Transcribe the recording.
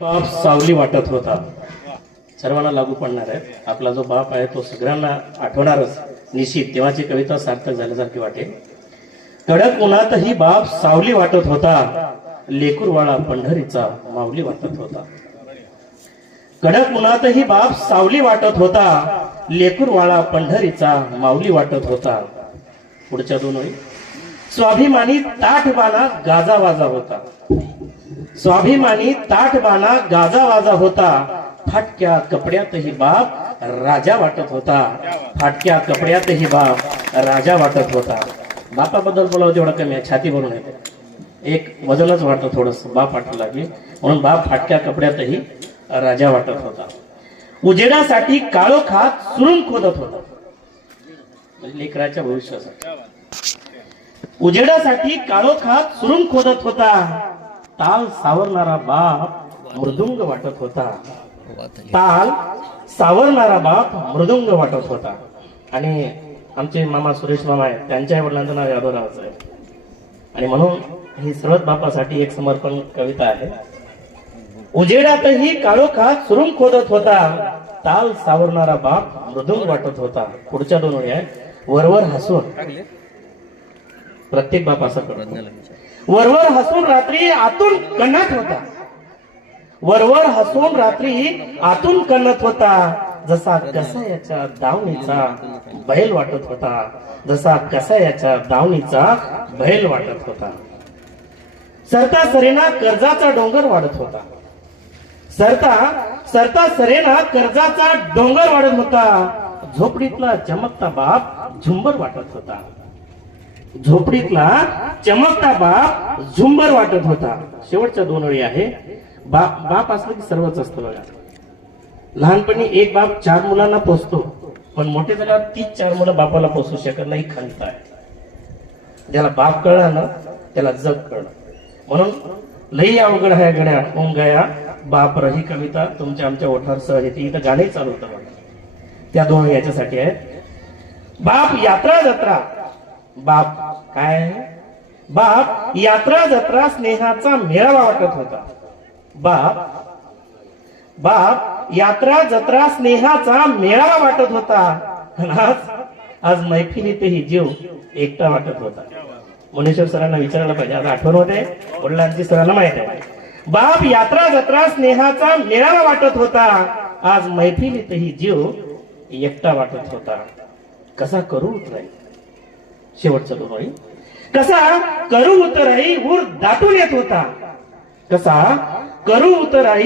बाप सावली वाटत होता. सर्वांना लागू पडणार आहे. आपला जो बाप आहे तो सगळ्यांना आठवणारच निश्चित. तेव्हाची कविता सार्थक झाल्यासारखी वाटेल. कडक उन्हातही बाप सावली वाटत होता, लेकूरवाळा पंढरीचा माऊली वाटत होता. कडक उन्हातही बाप सावली वाटत होता, लेकूरवाळा पंढरीचा माऊली वाटत होता. पुढच्या दोन ओळी. स्वाभिमानी ताठबाणा गाजावाजा होता. स्वाभिमानी ताठबाणा गाजावाजा होता. फाटक्या कपड्यातही बाप राजा वाटत होता. फाटक्या कपड्यातही बाप राजा वाटत होता. बापाबद्दल बोलावं तेवढं कमी आहे, छाती भरून येते. एक वजनच वाटतं थोडस बाप वाटू लागले म्हणून बाप फाटक्या कपड्यातही राजा वाटत होता. उजेडासाठी काळोखात सुरुंग खोदत होता. म्हणजे लेकराच्या भविष्यासाठी उजेडासाठी काळोखात सुरुंग खोदत होता. ताल सावरणारा बाप मृदुंग वाटत होता. ताल सावरणारा बाप मृदुंग वाटत होता. आणि आमचे मामा सुरेश मामा आहेत, त्यांच्या वडिलांचं नाव यादवरावचं आहे. आणि म्हणून ही सर्वच बापासाठी एक समर्पण कविता आहे. उजेडातही काळोखात सुरुंग खोदत होता. ताल सावरणारा बाप मृदुंग वाटत होता. पुढच्या दोन ओळी आहेत. वरवर हसून प्रत्येक बाप असं करतो. वरवर हसून रात्री आतून कणत होता. वरवर हसून रात्री आतून कणत होता. जसा कसायाच्या दावणीचा बैल वाटत होता. जसा कसायाच्या दावणीचा बैल वाटत होता. सरता सरेना कर्जाचा डोंगर वाढत होता. सरता सरेना कर्जाचा डोंगर वाढत होता. झोपडीतला चमकता बाप झुंबर वाटत होता. झोपडीतला चमकता बाप झुंबर वाटत होता. शेवटच्या दोन ओळी आहे. बाप असलं की सर्वच असतं बघा. लहानपणी एक बाप 4 मुलांना पोसतो, पण मोठे झाल्यावर 3-4 मुलं बापाला पोसू शकत नाही. खंत आहे. ज्याला बाप कळला ना त्याला जग कळलं. म्हणून लई अवघड आहे गड्या ओम गया बाप रही कविता तुमच्या आमच्या ओठारसह येते. इथं गाणंही चालू होतं बघा. त्या दोन याच्यासाठी आहेत. बाप यात्रा जत्रा. बाप काय? बाप यात्रा जत्रा स्नेहाचा मेळावा वाटत होता. बाप यात्रा जत्रा स्नेहाचा मेळावा वाटत होता. आज मैफिलीतही जीव एकटा वाटत होता. मुनेश्वर सरांना विचारायला पाहिजे, आज आठवण होते वडिलांची, सरांना माहित आहे. बाप यात्रा जत्रा स्नेहाचा मेळावा वाटत होता. आज मैफिलीतही जीव एकटा वाटत होता. कसा करू उतराई. शेवटचं दोन ओळी. कसा करू उतराई ऊर दाटून येत होता. कसा करू उतराई